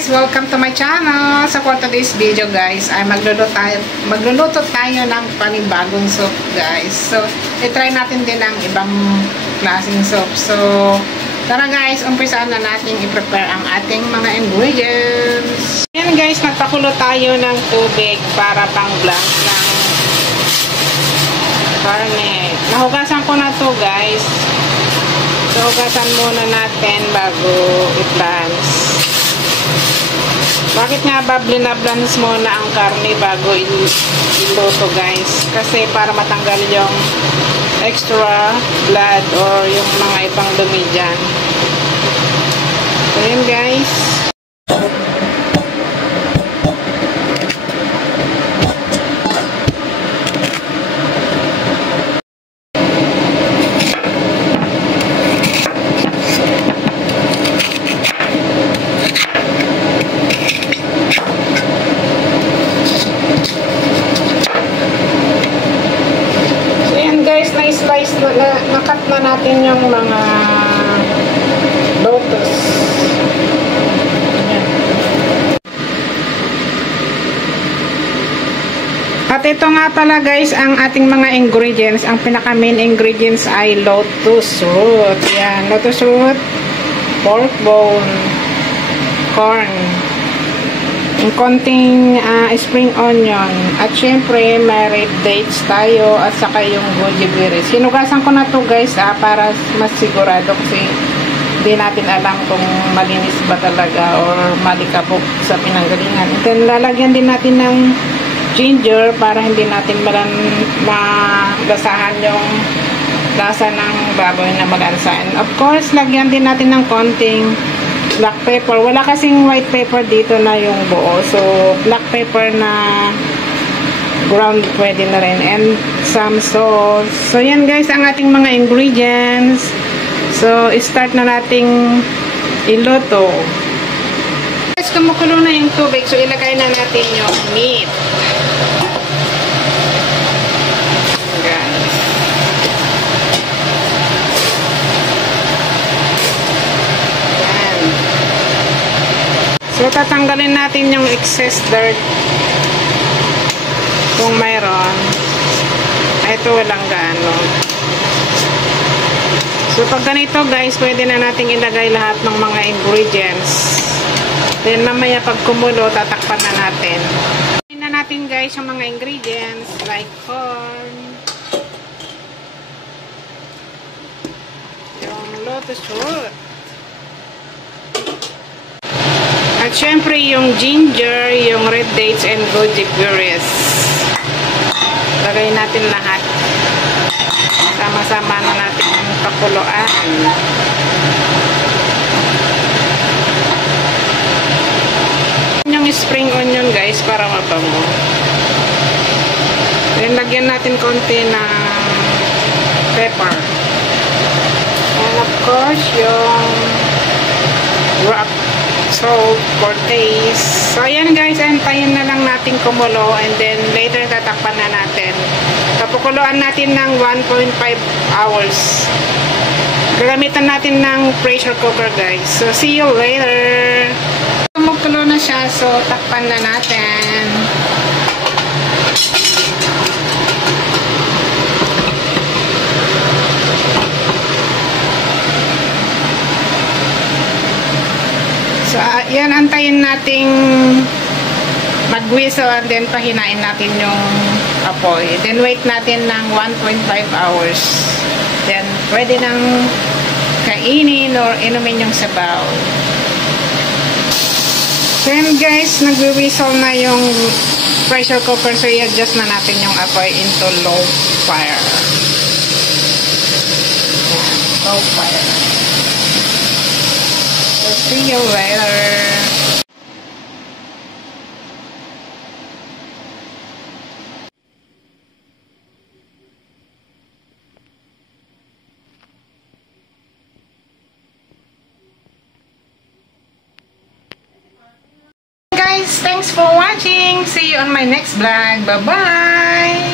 guys! Welcome to my channel. So for today's video guys, ay magluluto tayo ng panibagong soup guys. So, i-try natin din ang ibang klaseng soup. So, tara guys, umpisaan na natin i-prepare ang ating mga ingredients. Yan guys, nagpakulo tayo ng tubig para pang blanch ng karne. Nahugasan ko na to guys. So, hugasan muna natin bago i-blanch. Bakit nga ba blinablans muna ang karne bago iluto guys? Kasi para matanggal yung extra blood or yung mga ibang dumi dyan. So yun guys. Nakat na natin yung mga lotus. Ayan. At ito nga pala guys ang ating mga ingredients. Ang pinaka main ingredients ay lotus root. Yan, lotus root, pork bone, corn, yung konting spring onion, at syempre may red dates tayo, at saka yung goji berries. Hinugasan ko na to guys para mas sigurado, kasi hindi natin alam kung malinis ba talaga or malikabok sa pinanggalingan. Then lalagyan din natin ng ginger para hindi natin malasahan yung lasa ng baboy na malansa. And of course, lagyan din natin ng konting black pepper. Wala kasing white pepper dito na yung buo. So, black pepper na ground pwede na rin. And some salt. So, yan guys ang ating mga ingredients. So, start na nating iluto. Guys, kumukulo na yung tubig. So, ilagay na natin yung meat. So, tatanggalin natin yung excess dirt kung mayroon. Ito walang gaano. So, pag ganito guys, pwede na natin ilagay lahat ng mga ingredients. Then, mamaya pag kumulo, tatakpan na natin. Ilagay na natin guys yung mga ingredients like corn, yung lotus root, at syempre yung ginger, yung red dates, and goji berries. Lagay natin lahat. Sama-sama na natin ang pakuluan. Yung spring onion guys para mabango. Then lagyan natin konti ng pepper. And of course yung rock salt for taste. So, ayan guys, antayin na lang natin kumulo, and then later tatakpan na natin. Papukuluan natin ng 1.5 hours. Gagamitan natin ng pressure cooker guys. So, see you later. Kumukulo na siya, so takpan na natin. So, yan, antayin nating mag-whistle, and then pahinain natin yung apoy. Then, wait natin ng 1.5 hours. Then, pwede nang kainin or inumin yung sabaw. So, yan guys, nag-whistle na yung pressure cooker. So, i-adjust na natin yung apoy into low fire. Yan, low fire. See you later. Guys, thanks for watching. See you on my next vlog. Bye-bye.